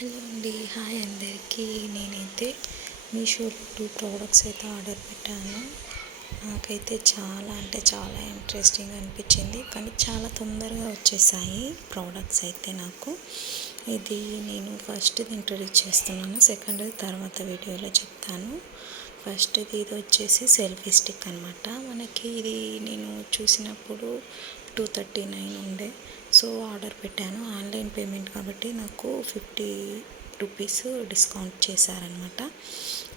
Hello అండి, hi అందరికీ. నేనైతే మీషోలో 2 ప్రోడక్ట్స్ అయితే ఆర్డర్ పెట్టాను. నాకైతే చాలా అంటే చాలా ఇంట్రెస్టింగ్ అనిపించింది, కానీ చాలా తొందరగా వచ్చేసాయి ప్రోడక్ట్స్ అయితే నాకు. ఇది నేను ఫస్ట్ది ఇంట్రొడ్యూస్ చేస్తున్నాను, సెకండ్ది తర్వాత వీడియోలో చెప్తాను. ఫస్ట్ది ఇది వచ్చేసి సెల్ఫీ స్టిక్ అనమాట. మనకి ఇది నేను చూసినప్పుడు 239 ఉండే, సో ఆర్డర్ పెట్టాను. ఆన్లైన్ పేమెంట్ కాబట్టి నాకు 50 రూపీస్ డిస్కౌంట్ చేశారనమాట.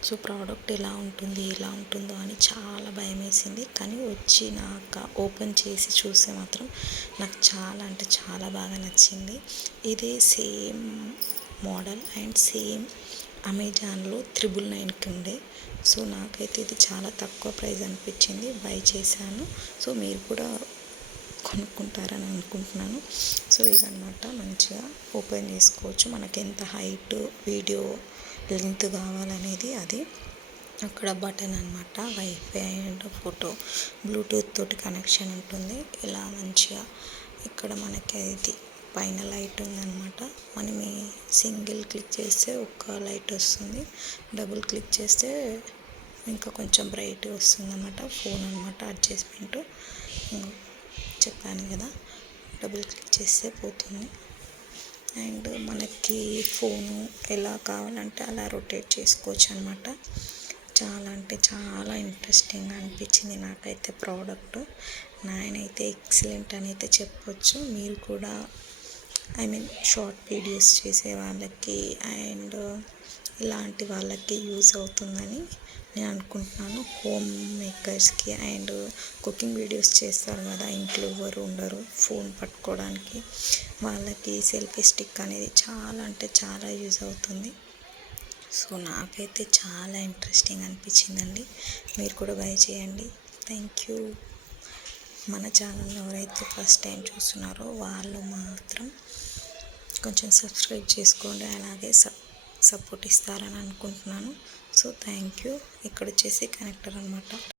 సో ప్రోడక్ట్ ఎలా ఉంటుందో అని చాలా భయం వేసింది, కానీ వచ్చినాక ఓపెన్ చేసి చూస్తే మాత్రం నాకు చాలా అంటే చాలా బాగా నచ్చింది. ఇదే సేమ్ మోడల్ అండ్ సేమ్ అమెజాన్లో 999కి ఉండే. సో నాకైతే ఇది చాలా తక్కువ ప్రైస్ అనిపించింది, బై చేశాను. సో మీరు కూడా కొనుక్కుంటారని అనుకుంటున్నాను. సో ఇదన్నమాట, మంచిగా ఓపెన్ చేసుకోవచ్చు. మనకి ఎంత హైట్, వీడియో లెంత్ కావాలనేది అది అక్కడ బటన్ అనమాట. వైఫై అండ్ ఫోటో బ్లూటూత్ తోటి కనెక్షన్ ఉంటుంది. ఇలా మంచిగా ఇక్కడ మనకి ఇది పైన లైట్ ఉందన్నమాట. మనం సింగిల్ క్లిక్ చేస్తే ఒక లైట్ వస్తుంది, డబుల్ క్లిక్ చేస్తే ఇంకా కొంచెం బ్రైట్గా వస్తుంది అన్నమాట. ఫోన్ అనమాట అడ్జస్ట్మెంట్ చెప్పాను కదా, డబుల్ క్లిక్ చేస్తే పోతుంది. అండ్ మనకి ఫోను ఎలా కావాలంటే అలా రొటేట్ చేసుకోవచ్చు అనమాట. చాలా అంటే చాలా ఇంట్రెస్టింగ్గా అనిపించింది నాకైతే ప్రోడక్ట్. నేనైతే ఎక్సలెంట్ అని అయితే చెప్పొచ్చు. మీరు కూడా షార్ట్ వీడియోస్ చేసే వాళ్ళకి అండ్ ఇలాంటి వాళ్ళకి యూజ్ అవుతుందని నేను అనుకుంటున్నాను. హోమ్ మేకర్స్కి అండ్ కుకింగ్ వీడియోస్ చేస్తారు కదా, ఇంట్లో ఎవరు ఉండరు ఫోన్ పట్టుకోవడానికి, వాళ్ళకి సెల్ఫీ స్టిక్ అనేది చాలా అంటే చాలా యూజ్ అవుతుంది. సో నాకైతే చాలా ఇంట్రెస్టింగ్ అనిపించిందండి. మీరు కూడా బై చేయండి. Thank you. మన ఛానల్ని ఎవరైతే ఫస్ట్ టైం చూస్తున్నారో వాళ్ళు మాత్రం కొంచెం సబ్స్క్రైబ్ చేసుకోండి, అలాగే సపోర్ట్ ఇస్తారని అనుకుంటున్నాను. So thank you. ఇక్కడ వచ్చేసి కనెక్టర్ అనమాట.